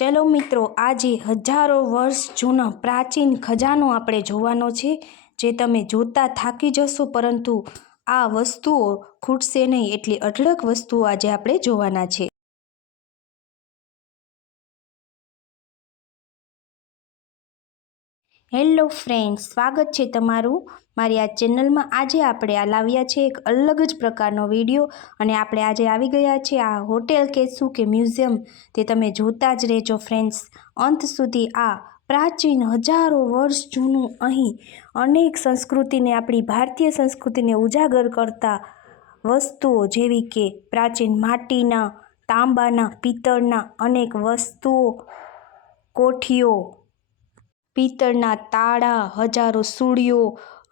ચલો મિત્રો, આજે હજારો વર્ષ જૂનો પ્રાચીન ખજાનો આપણે જોવાનો છે, જે તમે જોતા થાકી જશો, પરંતુ આ વસ્તુઓ ખૂટશે નહીં એટલી અઢળક વસ્તુઓ આજે આપણે જોવાના છે. હેલો ફ્રેન્ડ્સ, સ્વાગત છે તમારું મારી આ ચેનલમાં. આજે આપણે આ લાવ્યા છે એક અલગ જ પ્રકારનો વિડીયો, અને આપણે આજે આવી ગયા છે આ હોટેલ કહેશું કે મ્યુઝિયમ, તે તમે જોતા જ રહેજો ફ્રેન્ડ્સ અંત સુધી. આ પ્રાચીન હજારો વર્ષ જૂનું, અહીં અનેક સંસ્કૃતિને, આપણી ભારતીય સંસ્કૃતિને ઉજાગર કરતા વસ્તુઓ જેવી કે પ્રાચીન માટીના, તાંબાના, પિત્તળના અનેક વસ્તુઓ, કોઠીઓ, પિત્તળના તાળા, હજારો સૂળીઓ,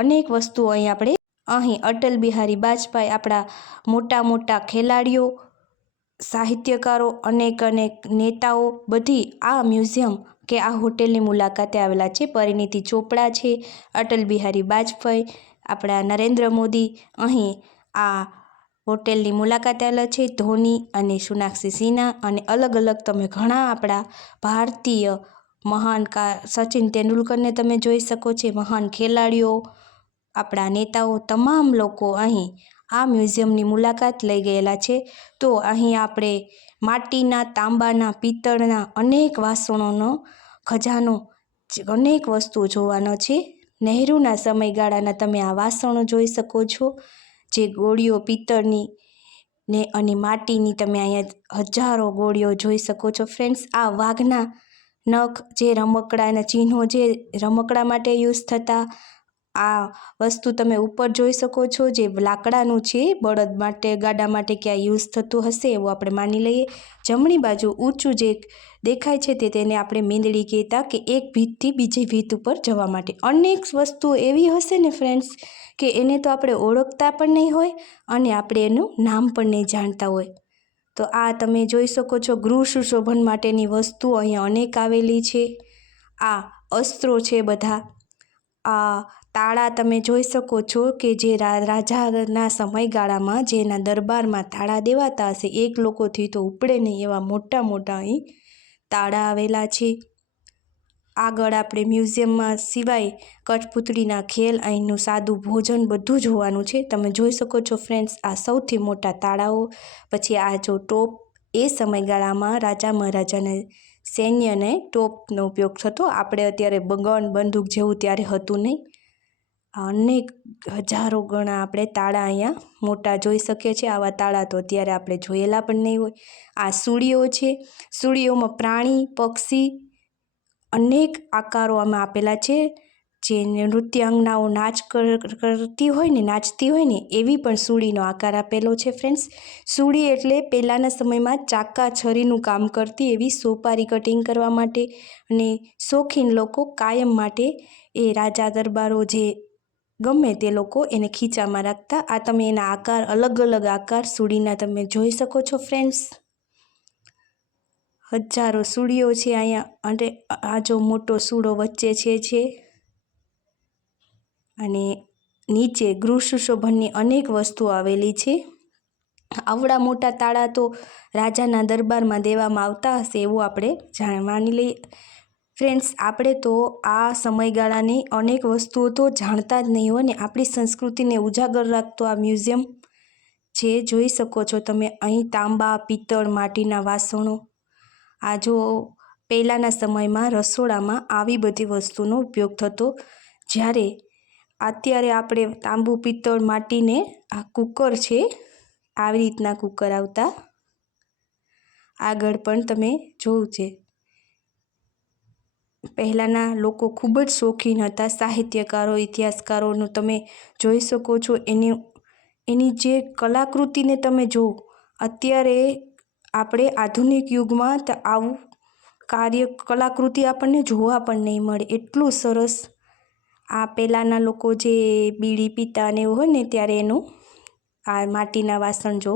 અનેક વસ્તુઓ અહીં અટલ બિહારી વાજપેયી, આપણા મોટા મોટા ખેલાડીઓ, સાહિત્યકારો, અનેક નેતાઓ, બધી આ મ્યુઝિયમ કે આ હોટેલની મુલાકાતે આવેલા છે. પરિણીતિ ચોપડા છે, અટલ બિહારી વાજપેયી, આપણા નરેન્દ્ર મોદી અહીં આ હોટેલની મુલાકાતે આવેલા છે. ધોની અને સોનાક્ષી સિન્હા અને અલગ અલગ તમે ઘણા આપણા ભારતીય મહાન સચિન તેંડુલકરને તમે જોઈ શકો છો. મહાન ખેલાડીઓ, આપણા નેતાઓ, તમામ લોકો અહીં આ મ્યુઝિયમની મુલાકાત લઈ ગયેલા છે. તો અહીં આપણે માટીના, તાંબાના, પિત્તળના અનેક વાસણોનો ખજાનો, અનેક વસ્તુઓ જોવાનો છે. નહેરુના સમયગાળાના તમે આ વાસણો જોઈ શકો છો, જે ગોળીઓ પિત્તળની ને અને માટીની તમે અહીંયા હજારો ગોળીઓ જોઈ શકો છો ફ્રેન્ડ્સ. આ વાઘના નખ, જે રમકડાના ચિહ્નો, જે રમકડા માટે યુઝ થતા, આ વસ્તુ તમે ઉપર જોઈ શકો છો, જે લાકડાનું છે, બળદ માટે, ગાડા માટે ક્યાં યુઝ થતું હશે એવું આપણે માની લઈએ. જમણી બાજુ ઊંચું જે દેખાય છે તેને આપણે મીંદડી કહેતા, કે એક ભીતથી બીજી ભીત ઉપર જવા માટે. અનેક વસ્તુઓ એવી હશે ને ફ્રેન્ડ્સ, કે એને તો આપણે ઓળખતા પણ નહીં હોય અને આપણે એનું નામ પણ નહીં જાણતા હોય. તો આ તમે જોઈ શકો છો ગૃહ સુશોભન માટેની વસ્તુઓ અહીંયા અનેક આવેલી છે. આ અસ્ત્રો છે બધા. આ તાળા તમે જોઈ શકો છો, કે જે રાજાના સમયગાળામાં જેના દરબારમાં તાળા દેવાતા હશે, એક લોકોથી તો ઉપડે નહીં એવા મોટા મોટા અહીં તાળા આવેલા છે. આગળ આપણે મ્યુઝિયમમાં સિવાય કઠપૂતળીના ખેલ, અહીંનું સાદું ભોજન બધું જોવાનું છે. તમે જોઈ શકો છો ફ્રેન્ડ્સ આ સૌથી મોટા તાળાઓ. પછી આ જો ટોપ, એ સમયગાળામાં રાજા મહારાજાને સૈન્યને ટોપનો ઉપયોગ થતો. આપણે અત્યારે ગન બંદૂક જેવું ત્યારે હતું નહીં. અનેક હજારો ગણા આપણે તાળા અહીંયા મોટા જોઈ શકીએ છીએ. આવા તાળા તો અત્યારે આપણે જોયેલા પણ નહીં હોય. આ સૂળીઓ છે. સૂળીઓમાં પ્રાણી, પક્ષી, અનેક આકારો આમાં આપેલા છે. જે નૃત્યાંગનાઓ કરતી હોય ને, નાચતી હોય ને, એવી પણ સૂળીનો આકાર આપેલો છે ફ્રેન્ડ્સ. સૂળી એટલે પહેલાંના સમયમાં ચાકા છરીનું કામ કરતી એવી સોપારી કટિંગ કરવા માટે, અને શોખીન લોકો કાયમ માટે એ રાજા દરબારો જે ગમે તે લોકો એને ખીચામાં રાખતા. આ તમે એના આકાર, અલગ અલગ આકાર સૂળીના તમે જોઈ શકો છો ફ્રેન્ડ્સ. હજારો સૂળીઓ છે અહીંયા, અને આ જો મોટો સૂળો વચ્ચે છે, અને નીચે ગૃહ સુશોભનની અનેક વસ્તુઓ આવેલી છે. આવડા મોટા તાળા તો રાજાના દરબારમાં દેવામાં આવતા હશે એવું આપણે માની લઈએ ફ્રેન્ડ્સ. આપણે તો આ સમયગાળાની અનેક વસ્તુઓ તો જાણતા જ નહીં હોય ને. આપણી સંસ્કૃતિને ઉજાગર રાખતો આ મ્યુઝિયમ જે જોઈ શકો છો તમે અહીં. તાંબા, પિત્તળ, માટીના વાસણો. આ જો પહેલાંના સમયમાં રસોડામાં આવી બધી વસ્તુનો ઉપયોગ થતો, જ્યારે અત્યારે આપણે તાંબુ, પિત્તળ, માટીને આ કુકર છે, આવી રીતના કુકર આવતા. આગળ પણ તમે જોયું છે, પહેલાંના લોકો ખૂબ જ શોખીન હતા. સાહિત્યકારો, ઇતિહાસકારોનું તમે જોઈ શકો છો. એની જે કલાકૃતિને તમે જુઓ, અત્યારે આપણે આધુનિક યુગમાં આવું કલાકૃતિ આપણને જોવા પણ નહીં મળે. એટલું સરસ આ પહેલાંના લોકો જે બીડી પીતા ને એવું હોય ને, ત્યારે એનું આ માટીના વાસણ જો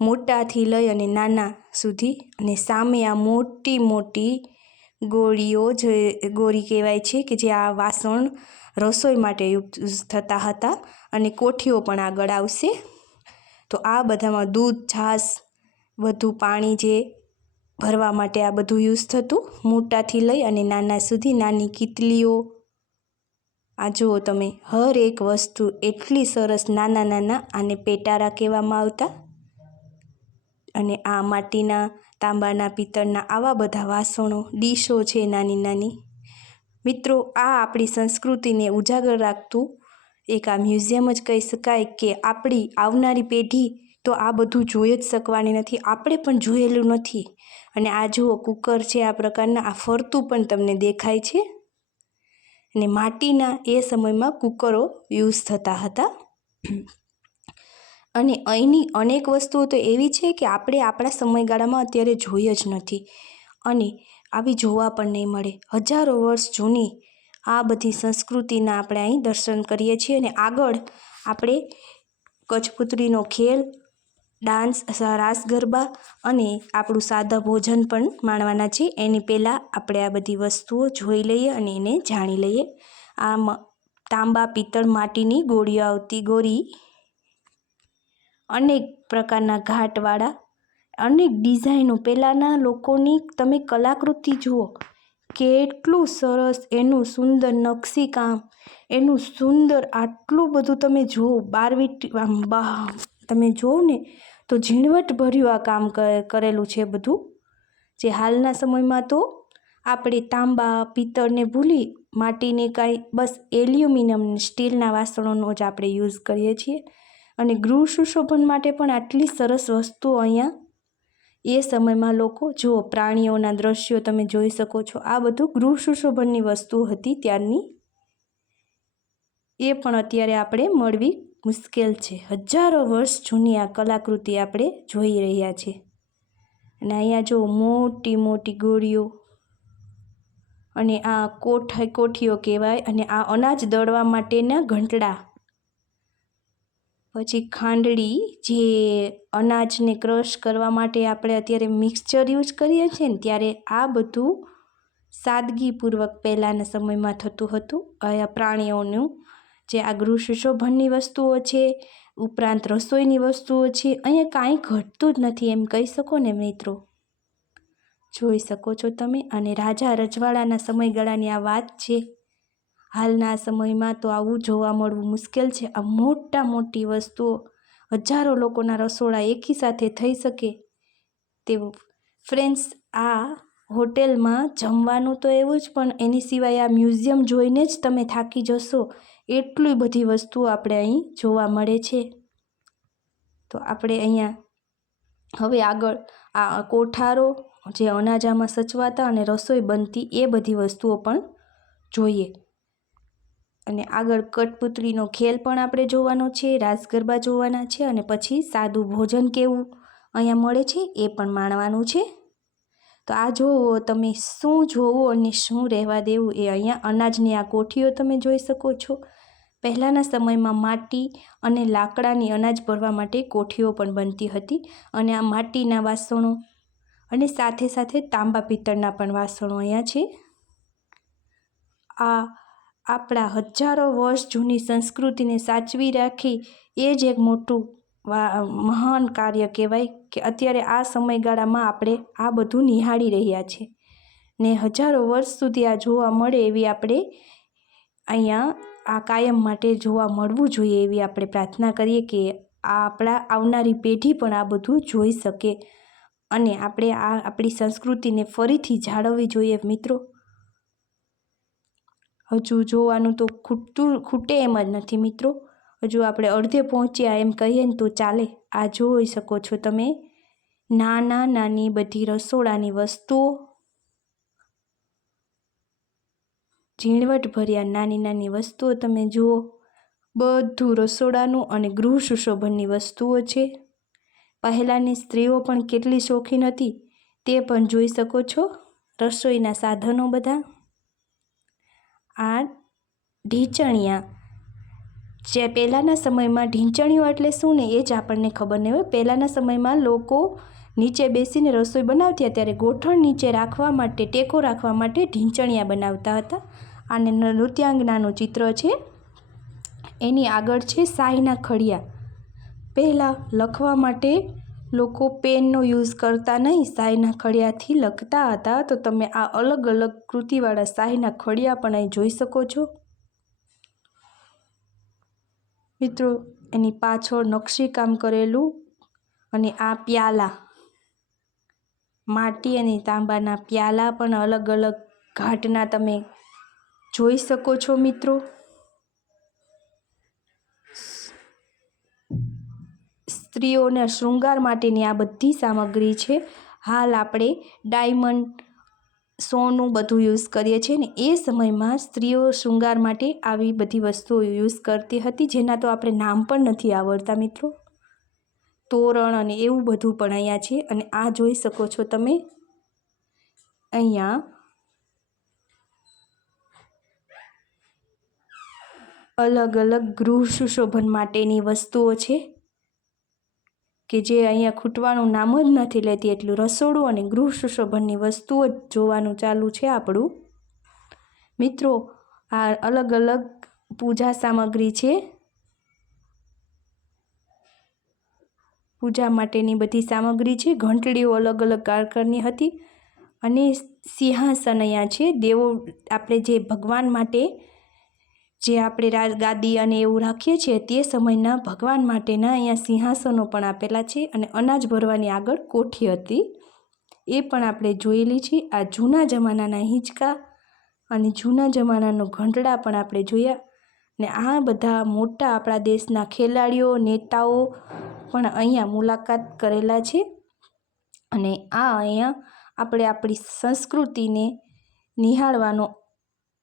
મોટાથી લઈ અને નાના સુધી, અને સામે આ મોટી મોટી ગોળીઓ, જે ગોળી કહેવાય છે, કે જે આ વાસણ રસોઈ માટે યુઝ થતા હતા. અને કોઠીઓ પણ આગળ આવશે. તો આ બધામાં દૂધ, છાશ, બધું પાણી જે ભરવા માટે આ બધું યુઝ થતું, મોટાથી લઈ અને નાના સુધી. નાની કીટલીઓ, આ જુઓ તમે, હર એક વસ્તુ એટલી સરસ. નાના નાના આને પેટારા કહેવામાં આવતા. અને આ માટીના, તાંબાના, પિત્તળના આવા બધા વાસણો, ડીશો છે નાની નાની. મિત્રો, આ આપણી સંસ્કૃતિને ઉજાગર રાખતું એક આ મ્યુઝિયમ જ કહી શકાય કે આપણી આવનારી પેઢી તો આ બધું જોઈ જ શકવાની નથી, આપણે પણ જોયેલું નથી. અને આ જુઓ કુકર છે આ પ્રકારના, આ ફરતું પણ તમને દેખાય છે. અને માટીના એ સમયમાં કુકરો યુઝ થતા હતા. અને અહીંની અનેક વસ્તુઓ તો એવી છે કે આપણે આપણા સમયગાળામાં અત્યારે જોઈ જ નથી અને આવી જોવા પણ નહીં મળે. હજારો વર્ષ જૂની આ બધી સંસ્કૃતિના આપણે અહીં દર્શન કરીએ છીએ. અને આગળ આપણે કઠપૂતળીનો ખેલ, ડાન્સ, રાસ ગરબા અને આપણું સાદા ભોજન પણ માણવાના છે. એની પહેલાં આપણે આ બધી વસ્તુઓ જોઈ લઈએ અને એને જાણી લઈએ. આ તાંબા, પિત્તળ, માટીની ગોળીઓ આવતી, ગોરી, અનેક પ્રકારના ઘાટવાળા, અનેક ડિઝાઇનો. પહેલાંના લોકોની તમે કલાકૃતિ જુઓ, કેટલું સરસ એનું સુંદર નકશીકામ, એનું સુંદર આટલું બધું તમે જુઓ. તમે જુઓ ને તો ઝીણવટભર્યું આ કામ કરેલું છે બધું. જે હાલના સમયમાં તો આપણે તાંબા, પિત્તળને ભૂલી માટીને કાંઈ બસ એલ્યુમિનિયમ, સ્ટીલના વાસણોનો જ આપણે યુઝ કરીએ છીએ. અને ગૃહ સુશોભન માટે પણ આટલી સરસ વસ્તુઓ અહીંયા એ સમયમાં લોકો, જુઓ, પ્રાણીઓના દ્રશ્યો તમે જોઈ શકો છો. આ બધું ગૃહ સુશોભનની વસ્તુ હતી ત્યારની. એ પણ અત્યારે આપણે મળવી મુશ્કેલ છે. હજારો વર્ષ જૂની આ કલાકૃતિ આપણે જોઈ રહ્યા છીએ. અને અહીંયા જો મોટી મોટી ગોળીઓ, અને આ કોઠીઓ કહેવાય. અને આ અનાજ દળવા માટેના ઘંટડા, પછી ખાંડળી, જે અનાજને ક્રશ કરવા માટે આપણે અત્યારે મિક્સચર યુઝ કરીએ છીએ ને, ત્યારે આ બધું સાદગીપૂર્વક પહેલાંના સમયમાં થતું હતું. અહીંયા પ્રાણીઓનું જે આ ગૃહ સુશોભનની વસ્તુઓ છે, ઉપરાંત રસોઈની વસ્તુઓ છે, અહીંયા કાંઈ ઘટતું જ નથી એમ કહી શકો ને મિત્રો. જોઈ શકો છો તમે. અને રાજા રજવાડાના સમયગાળાની આ વાત છે. હાલના સમયમાં તો આવું જોવા મળવું મુશ્કેલ છે. આ મોટી વસ્તુઓ, હજારો લોકોના રસોડા એકી સાથે થઈ શકે તેવું. ફ્રેન્ડ્સ, આ હોટેલમાં જમવાનું તો એવું જ, પણ એની સિવાય આ મ્યુઝિયમ જોઈને જ તમે થાકી જશો. એટલી બધી વસ્તુઓ આપણે અહીં જોવા મળે છે. તો આપણે અહીંયા હવે આગળ આ કોઠારો, જે અનાજામાં સચવાતા અને રસોઈ બનતી, એ બધી વસ્તુઓ પણ જોઈએ. અને આગળ કઠપૂતળીનો ખેલ પણ આપણે જોવાનો છે, રાસ ગરબા જોવાના છે. અને પછી સાદું ભોજન કેવું અહીંયા મળે છે એ પણ માણવાનું છે. તો આ જોવો તમે, શું જોવું અને શું રહેવા દેવું એ. અહીંયા અનાજની આ કોઠીઓ તમે જોઈ શકો છો. પહેલાંના સમયમાં માટી અને લાકડાની અનાજ ભરવા માટે કોઠીઓ પણ બનતી હતી. અને આ માટીના વાસણો અને સાથે સાથે તાંબા, પિત્તળના પણ વાસણો અહીંયા છે. આ આપણા હજારો વર્ષ જૂની સંસ્કૃતિને સાચવી રાખી એ જ એક મોટું મહાન કાર્ય કહેવાય કે અત્યારે આ સમયગાળામાં આપણે આ બધું નિહાળી રહ્યા છે. ને હજારો વર્ષ સુધી આ જોવા મળે એવી આપણે અહીંયા આ કાયમ માટે જોવા મળવું જોઈએ એવી આપણે પ્રાર્થના કરીએ કે આપણા આવનારી પેઢી પણ આ બધું જોઈ શકે. અને આપણે આપણી સંસ્કૃતિને ફરીથી જાળવવી જોઈએ મિત્રો. હજુ જોવાનું તો ખૂટે એમ જ નથી મિત્રો. હજુ આપણે અડધે પહોંચ્યા એમ કહીએ ને તો ચાલે. આ જોઈ શકો છો તમે, નાની બધી રસોડાની વસ્તુઓ, ઝીણવટભર્યા નાની વસ્તુઓ તમે જુઓ. બધું રસોડાનું અને ગૃહ સુશોભનની વસ્તુઓ છે. પહેલાંની સ્ત્રીઓ પણ કેટલી શોખીન હતી તે પણ જોઈ શકો છો. રસોઈના સાધનો બધા. આ ઢીંચણિયા, જે પહેલાંના સમયમાં ઢીંચણીઓ એટલે શું ને એ જ આપણને ખબર નહીં હોય. પહેલાંના સમયમાં લોકો નીચે બેસીને રસોઈ બનાવતી ત્યારે ગોઠણ નીચે રાખવા માટે, ટેકો રાખવા માટે ઢીંચણિયા બનાવતા હતા. અને નૃત્યાંગનાનું ચિત્ર છે. એની આગળ છે શાહીના ખડિયા. પહેલાં લખવા માટે લોકો પેનનો યુઝ કરતા નહીં, શાહીના ખડિયાથી લખતા હતા. તો તમે આ અલગ અલગ કૃતિવાળા શાહીના ખડિયા પણ અહીં જોઈ શકો છો મિત્રો. એની પાછળ નકશીકામ કરેલું, અને આ પ્યાલા, માટી અને તાંબાના પ્યાલા પણ અલગ અલગ ઘાટના તમે જોઈ શકો છો મિત્રો. સ્ત્રીઓના શૃંગાર માટેની આ બધી સામગ્રી છે. હાલ આપણે ડાયમંડ, સોનું બધું યુઝ કરીએ છીએ ને, એ સમયમાં સ્ત્રીઓ શૃંગાર માટે આવી બધી વસ્તુઓ યુઝ કરતી હતી, જેના તો આપણે નામ પણ નથી આવડતા મિત્રો. તોરણ અને એવું બધું પણ અહીંયા છે. અને આ જોઈ શકો છો તમે અહીંયા અલગ અલગ ગૃહ સુશોભન માટેની વસ્તુઓ છે કે જે અહીંયા ખૂટવાનું નામ જ નથી લેતી, એટલું રસોડું અને ગૃહ સુશોભનની વસ્તુઓ જ જોવાનું ચાલુ છે આપણું મિત્રો. આ અલગ અલગ પૂજા સામગ્રી છે, પૂજા માટેની બધી સામગ્રી છે. ઘંટડીઓ અલગ અલગ આકારની હતી, અને સિંહાસન અહીંયા છે. દેવો, આપણે જે ભગવાન માટે જે આપણે ગાદી અને એવું રાખીએ છીએ, તે સમયના ભગવાન માટેના અહીંયા સિંહાસનો પણ આપેલા છે. અને અનાજ ભરવાની આગળ કોઠી હતી, એ પણ આપણે જોયેલી છે. આ જૂના જમાનાના હિંચકા અને જૂના જમાનાનો ઘંટડા પણ આપણે જોયા. ને આ બધા મોટા આપણા દેશના ખેલાડીઓ, નેતાઓ પણ અહીંયા મુલાકાત કરેલા છે. અને આ અહીંયા આપણે આપણી સંસ્કૃતિને નિહાળવાનો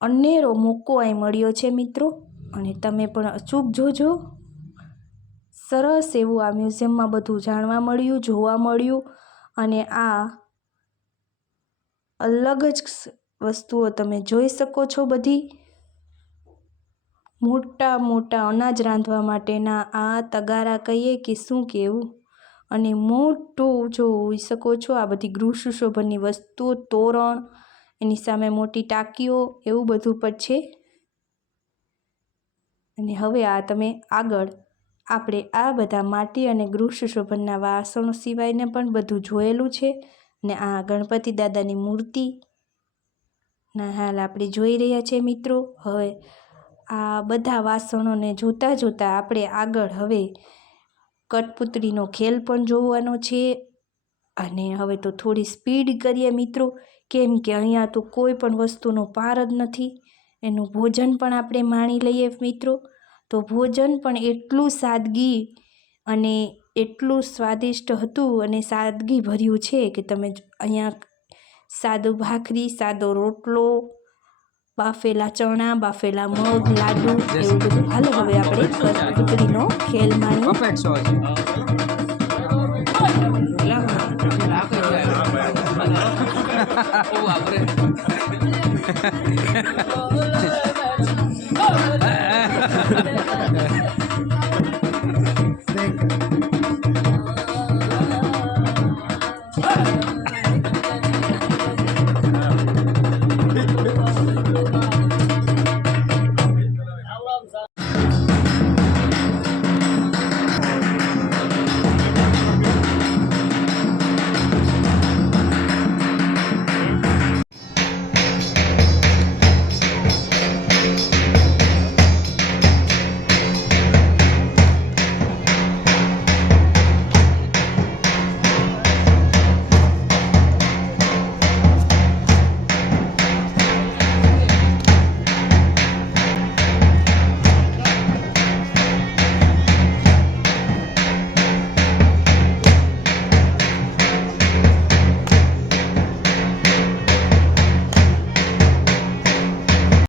અનેરો મોકો અહીં મળ્યો છે મિત્રો. અને તમે પણ અચૂક જોજો. સરસ એવું આ મ્યુઝિયમમાં બધું જાણવા મળ્યું, જોવા મળ્યું. અને આ અલગ જ વસ્તુઓ તમે જોઈ શકો છો બધી. મોટા મોટા અનાજ રાંધવા માટેના આ તગારા કહીએ કે શું કહેવું, અને મોટું જોઈ શકો છો આ બધી ગૃહ સુશોભનની વસ્તુઓ, તોરણ, એની સામે મોટી ટાંકીઓ, એવું બધું પણ છે. અને હવે આ તમે આગળ આપણે આ બધા માટી અને ગૃહ સુશોભનના વાસણો સિવાયને પણ બધું જોયેલું છે. ને આ ગણપતિ દાદાની મૂર્તિ ના હાલ આપણે જોઈ રહ્યા છે મિત્રો. હવે આ બધા વાસણોને જોતાં જોતાં આપણે આગળ હવે કઠપુતળીનો ખેલ પણ જોવાનો છે. અને હવે તો થોડી સ્પીડ કરીએ મિત્રો, કેમ કે અહીંયા તો કોઈ પણ વસ્તુનો પાર જ નથી. એનું ભોજન પણ આપણે માણી લઈએ મિત્રો. તો ભોજન પણ એટલું સાદગી અને એટલું સ્વાદિષ્ટ હતું અને સાદગી ભર્યું છે કે તમે અહીંયા સાદું ભાખરી, સાદો રોટલો, બાફેલા ચણા, બાફેલા મગ, લાડુ, એવું બધું. હાલો હવે આપણે કઠપુતળીનો ખેલ માણીએ.